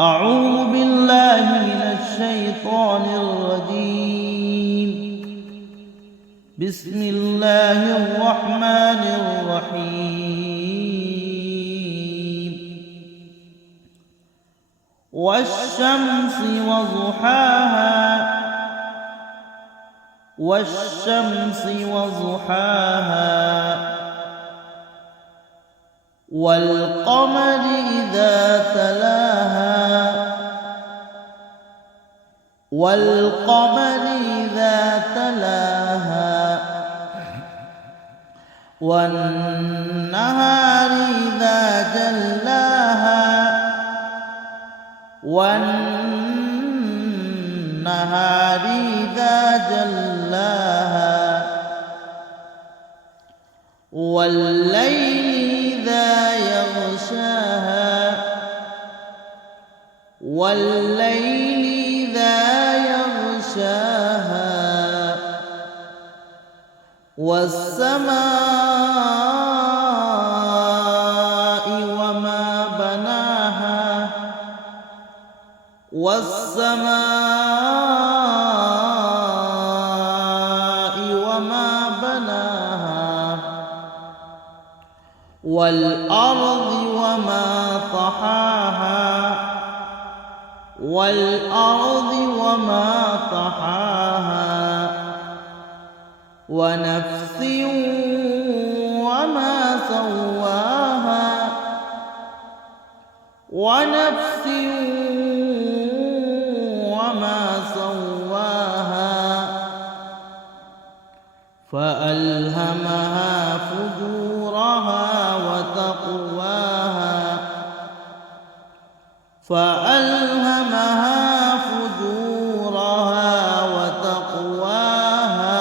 أعوذ بالله من الشيطان الرجيم. بسم الله الرحمن الرحيم. والشمس وضحاها والشمس وضحاها والقمر إذا تلاها والقمر إذا تلاها والنهار إذا جلاها والنهار إذا جلاها والليل إذا يغشاها والليل إذا يغشاها والسماء وما بناها والسماء وما بناها والأرض وما طحاها والأرض وما طحاها ونفس وما سواها ونفس وما سواها فألهمها فجورها وتقواها فألهمها فجورها وتقواها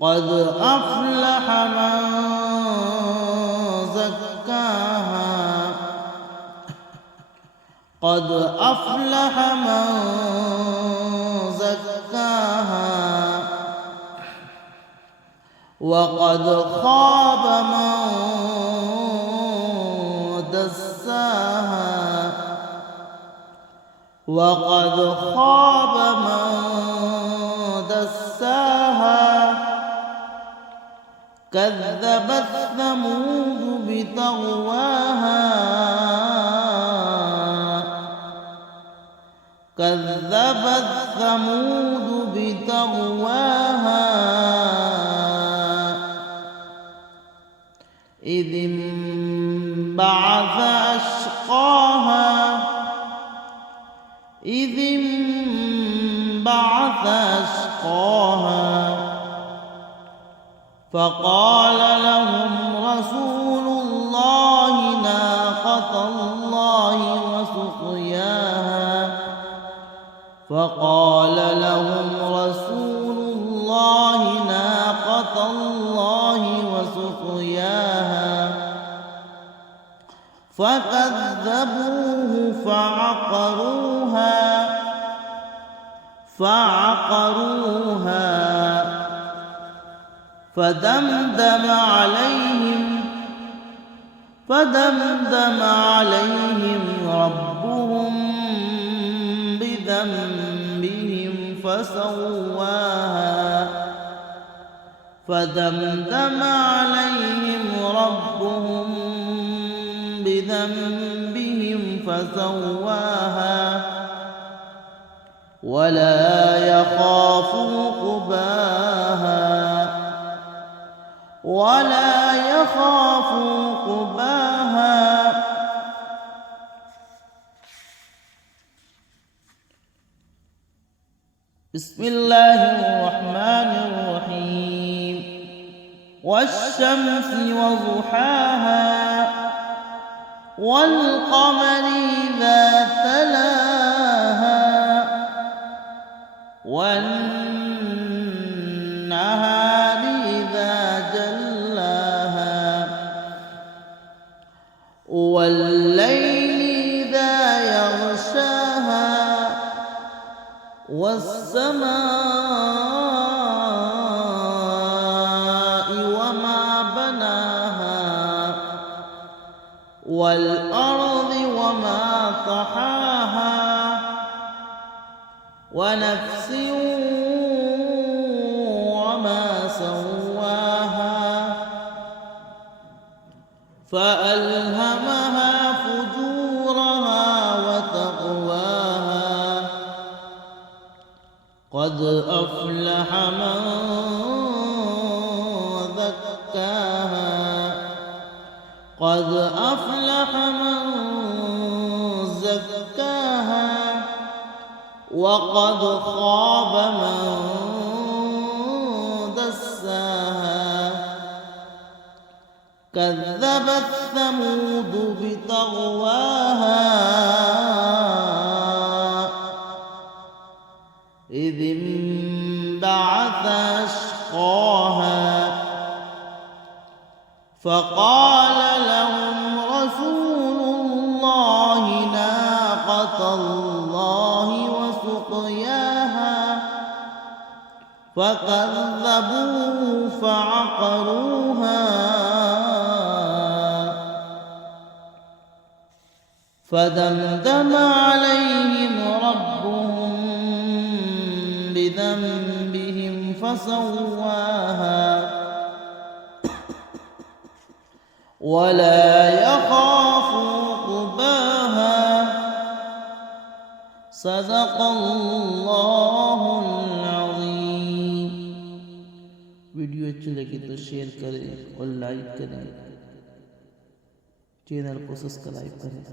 قد أفلح من زكاها قد أفلح من زكاها وقد خاب من دساها وقد خاب من دساها كذبت ثمود بطغواها كذبت ثمود بطغواها إذ انبعث أشقاها إذ انبعث أشقاها فقال لهم رسول الله ناقة الله وسقياها فقال لهم رسول الله ناقة الله وسقياها فكذبوه فعقروها فدمدم عليهم ربهم بذنبهم فسواها فدمدم عليهم ربهم بذنبهم فسواها ولا يخاف عقباها ولا يخاف عقباها بسم الله الرحمن الرحيم. والشمس وضحاها والقمر إذا تلاها والنهار إذا جلاها والليل إذا يغشاها والسماء وما بناها والأرض وما طحاها ونفس وما سواها فألهمها فجورها وتقواها قد أفلح من زكاها قد أفلح من زكاها وقد خاب من دساها كذبت ثمود بطغواها إذ انبعث أشقاها فقال لهم رسول الله ناقة الله وسقياها فكذبوه فعقروها فدمدم عليهم ربهم بذنبهم فسواها ولا يخاف عقباها صدق الله العظيم. वीडियो अच्छी लगी तो शेयर करें और लाइक करें, चैनल को सब्सक्राइब करें।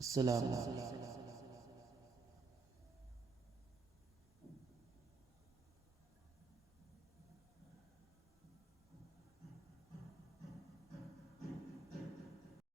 अस्सलाम वालेकुम।